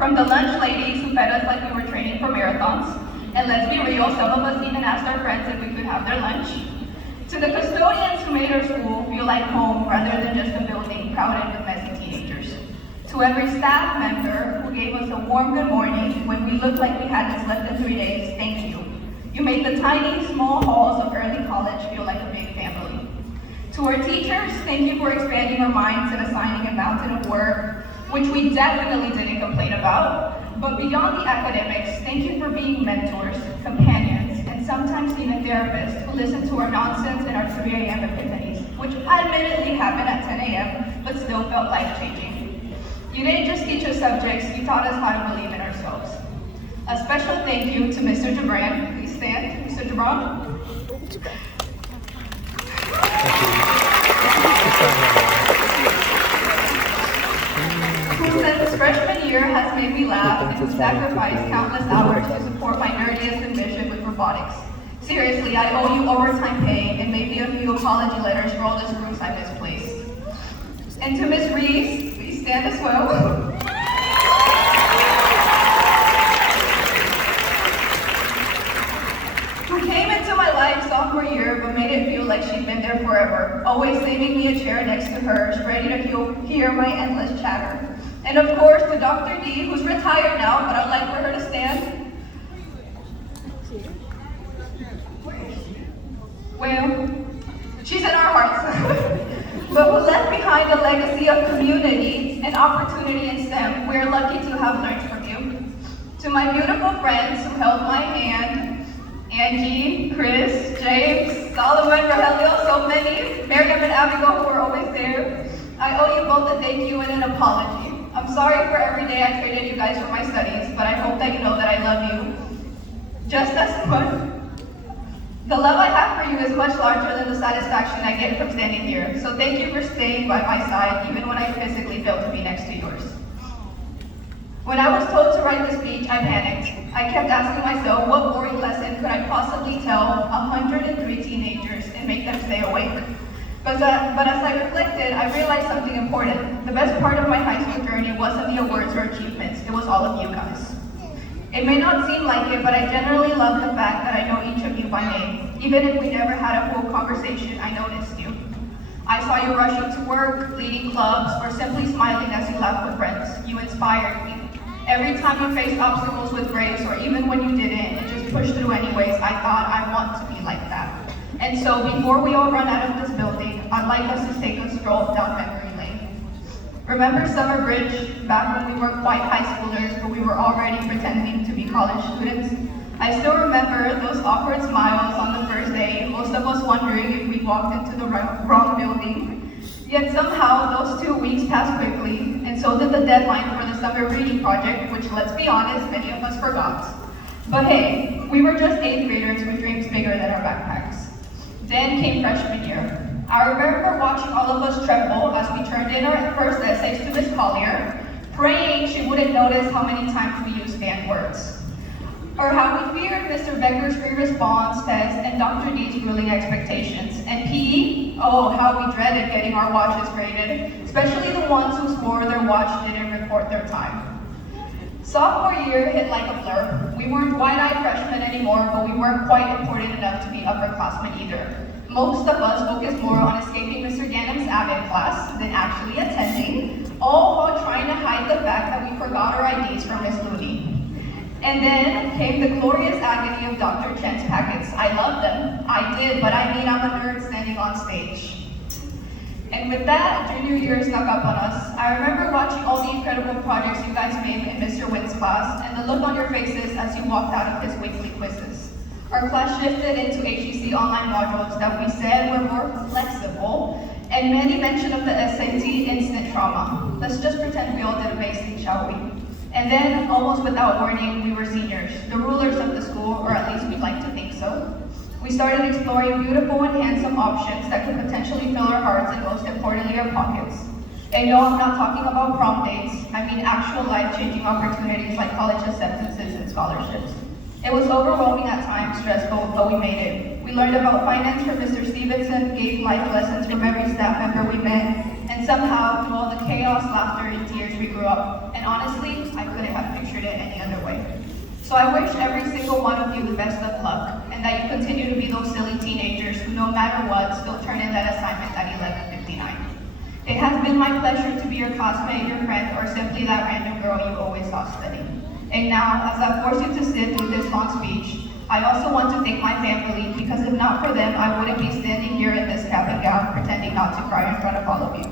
From the lunch ladies who fed us like we were training for marathons, and let's be real, some of us even asked our friends if we could have their lunch, to the custodians who made our school feel like home rather than just a building crowded with messy teenagers. To every staff member who gave us a warm good morning when we looked like we hadn't slept in 3 days, thank you. You made the tiny, small halls of early college feel like a big family. To our teachers, thank you for expanding our minds and assigning a mountain of work, which we definitely didn't complain about. But beyond the academics, thank you for being mentors, companions, and sometimes even therapists who listen to our nonsense and our 3 a.m. epiphanies, which admittedly happened at 10 a.m., but still felt life-changing. You didn't just teach us subjects, you taught us how to believe in ourselves. A special thank you to Mr. Gibran. Please stand, Mr. Gibran. Who since freshman year has made me laugh and who sacrificed countless hours to support my nerdiest ambition with robotics. Seriously, I owe you overtime pay and maybe a few apology letters for all the screws I misplaced. And to Ms. Reese, please stand as well. Who came into my life sophomore year but made it feel like she'd been there forever, always leaving me a chair next to hers, ready to hear my endless chatter. And of course, to Dr. D, who's retired now, but I'd like for her to stand. Well, she's in our hearts. But who left behind a legacy of community and opportunity in STEM we're lucky to have learned from you. To my beautiful friends who held my hand, Angie, Chris, James, Solomon, Rogelio, so many, Miriam and Abigail who were always there, I owe you both a thank you and an apology. I'm sorry for every day I traded you guys for my studies, but I hope that you know that I love you just as much. The love I have for you is much larger than the satisfaction I get from standing here. So thank you for staying by my side, even when I physically failed to be next to yours. When I was told to write this speech, I panicked. I kept asking myself, what boring lesson could I possibly tell 103 teenagers and make them stay awake? But as I reflected, I realized something important. The best part of my high school journey wasn't the awards or achievements, it was all of you guys. It may not seem like it, but I generally love the fact that I know each of you by name. Even if we never had a full conversation, I noticed you. I saw you rushing to work, leading clubs, or simply smiling as you laughed with friends. You inspired me. Every time you faced obstacles with grace, or even when you didn't, and just pushed through anyways, I thought I want to be like that. And so before we all run out of this building, I'd like us to take a stroll down memory lane. Remember Summer Bridge, back when we weren't quite high schoolers, but we were already pretending to be college students? I still remember those awkward smiles on the first day, most of us wondering if we walked into the wrong building. Yet somehow, those 2 weeks passed quickly, and so did the deadline for the summer reading project, which, let's be honest, many of us forgot. But hey, we were just 8th graders with dreams bigger than our backpacks. Then came freshman year. I remember watching all of us tremble as we turned in our first essays to Miss Collier, praying she wouldn't notice how many times we used banned words. Or how we feared Mr. Becker's free response test and Dr. D's grueling expectations. And PE? Oh, how we dreaded getting our watches graded, especially the ones who swore their watch didn't report their time. Sophomore year hit like a blur. We weren't wide-eyed freshmen anymore, but we weren't quite important enough to be upperclassmen either. Most of us focused more on escaping Mr. Ganem's Avid class than actually attending, all while trying to hide the fact that we forgot our IDs from Miss Looney. And then came the glorious agony of Dr. Chen's packets. I love them. I did, but I mean I'm a nerd standing on stage. And with that, junior year snuck up on us. I remember watching all the incredible projects you guys made in Mr. Wynn's class, and the look on your faces as you walked out of his weekly quizzes. Our class shifted into AECHS online modules that we said were more flexible, and many mention of the SAT instant trauma. Let's just pretend we all did amazing, shall we? And then, almost without warning, we were seniors, the rulers of the school, or at least we'd like to think so. We started exploring beautiful and handsome options that could potentially fill our hearts and most importantly, our pockets. And no, I'm not talking about prom dates. I mean actual life-changing opportunities like college acceptances and scholarships. It was overwhelming at times, stressful, but we made it. We learned about finance from Mr. Stevenson, gave life lessons from every staff member we met, and somehow, through all the chaos, laughter, and tears, we grew up, and honestly, I couldn't have pictured it any other way. So I wish every single one of you the best of luck, and that you continue to be those silly teenagers who, no matter what, still turn in that assignment at 11:59. It has been my pleasure to be your classmate, your friend, or simply that random girl you always saw studying. And now, as I force you to sit through this long speech, I also want to thank my family, because if not for them, I wouldn't be standing here in this cap and gown pretending not to cry in front of all of you.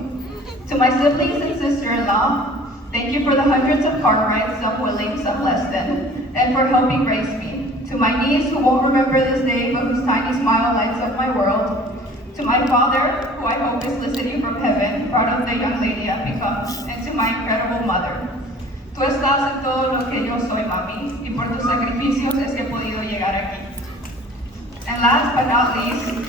To my siblings and sister-in-law, thank you for the hundreds of car rides, some willing, some less than, and for helping raise me. To my niece, who won't remember this day, but whose tiny smile lights up my world. To my father, who I hope is listening from heaven, proud of the young lady I've become. And to my incredible mother. Tú estás en todo lo que yo soy, mami, y por tus sacrificios es que he podido llegar aquí. And last but not least,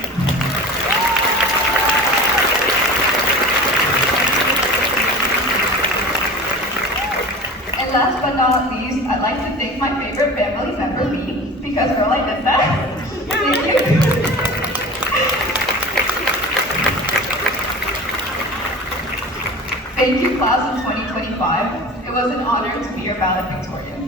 I'd like to thank my favorite family member, me, because girl, I did that. Thank you. Thank you, class of 2025. It was an honor to be your valedictorian.